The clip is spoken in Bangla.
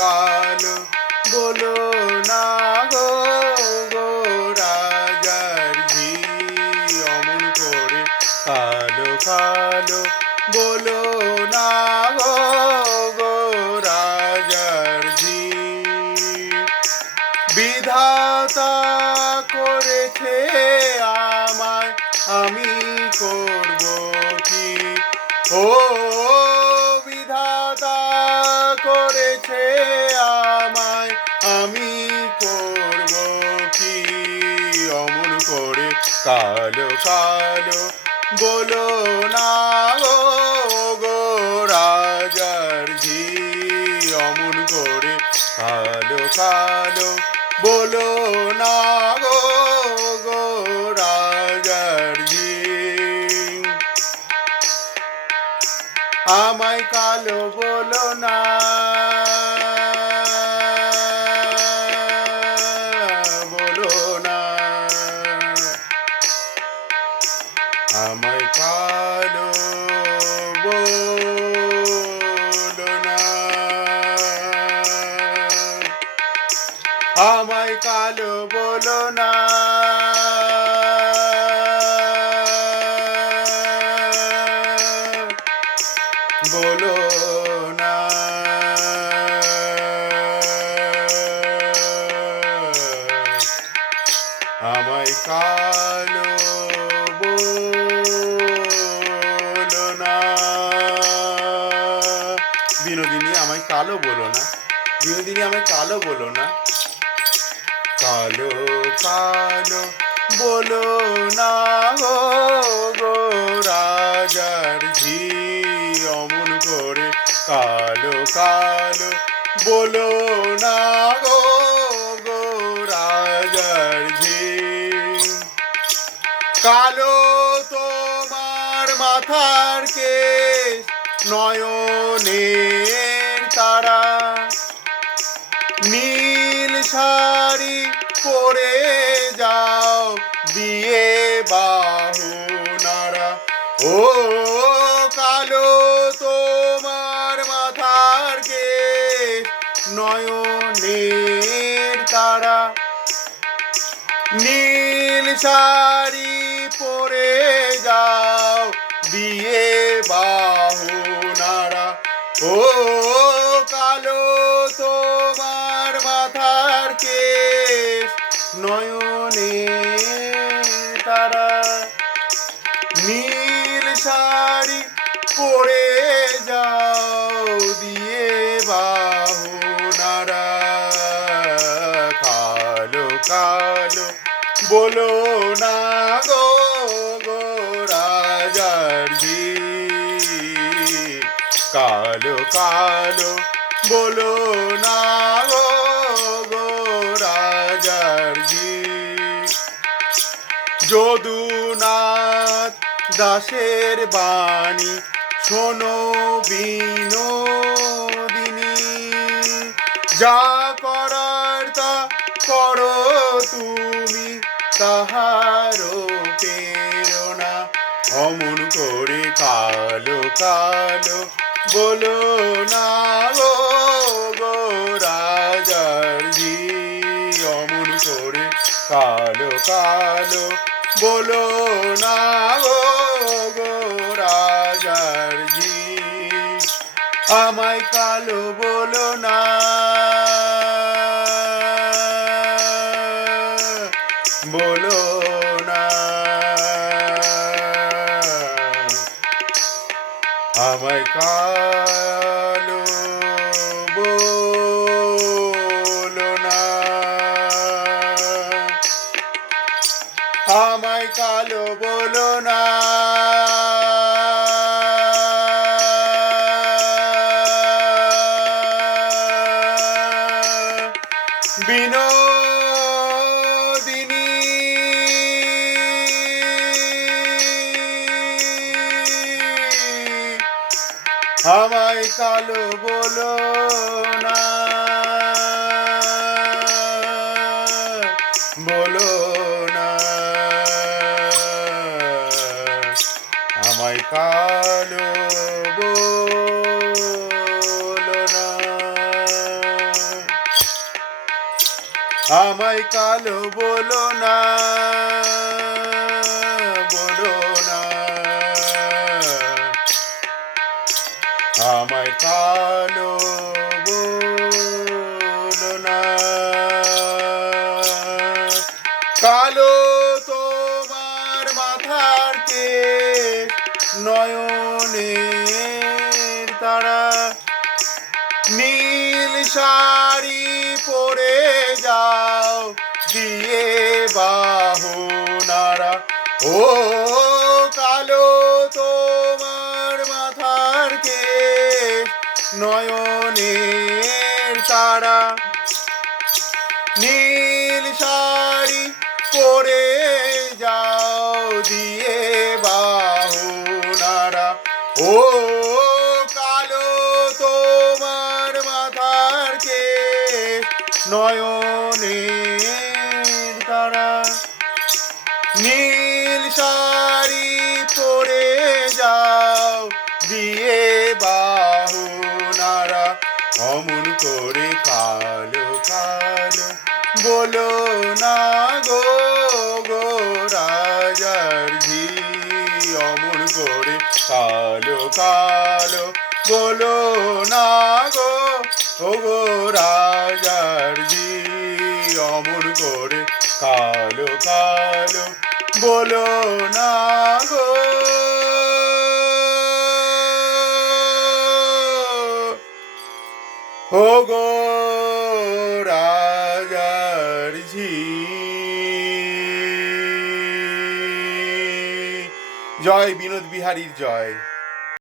কালো। বলো না গো গো রাজার ঝি অমন করে কালো কালো। বলো না গো গো রাজার ঝি বিধাতা করেছে আমায়, আমি করব কি? ও বলো না গো গো রাজার ঝি, অমন করে কালো কালো বলো না গো গো রাজার ঝি। আমায় কালো বলো না আমায় কালো বলো না। বলো না। আমায় কালো বলো না। বিনোদিনী আমায় কালো বলো না। বিনোদিনী আমায় কালো বলো না। কালো কালো বলো না গো গো রাজার ঝি, অমন করে কালো কালো, বলো না গো গো রাজার ঝি। কালো তোমার মাথার কেশ, নয়নের তারা, নীল শাড়ি পরে যাও দিয়ে বাহু নাড়া ও কালো তোমার মাথার কেশ নয়নের তারা। নীল শাড়ি পরে যাও দিয়ে বাহু নাড়া ও কালো পরে যাও দিয়ে বাহু নাড়া কালো কালো, বলো না গো গো রাজার কালো কালো, বলো না গো গো রাজার যদুনাথ দাসের বাণী শোনো বিনোদিনী, যা করার তা করো তুমি, তাহারও প্রেরণা। অমন করে কালো কালো বলো না গো গো রাজার জি। অমন করে কালো কালো বলো না আমায় কালো বলো না। বলো না। আমায় কালো বলো না। আমায় কালো বলো না। আমায় কালো বলো না। আমায় কালো বলো না বলো না। আমায় কালো বলো না। কালো তোমার মাথার কে নয়নের তারা, নীল শাড়ি পরে যাও। দিয়ে বাহনারা। ও কালো তোমার মাথার কে নয়নের তারা। নীল শাড়ি পরে যাও দিয়ে বাহুনারা বলো না গো গো রাজার ঝি অমন করে কালো কালো বলো না গো ও গো রাজার ঝি অমন করে কালো কালো বলো না গো। ও গো রাজার বিহারীর জয়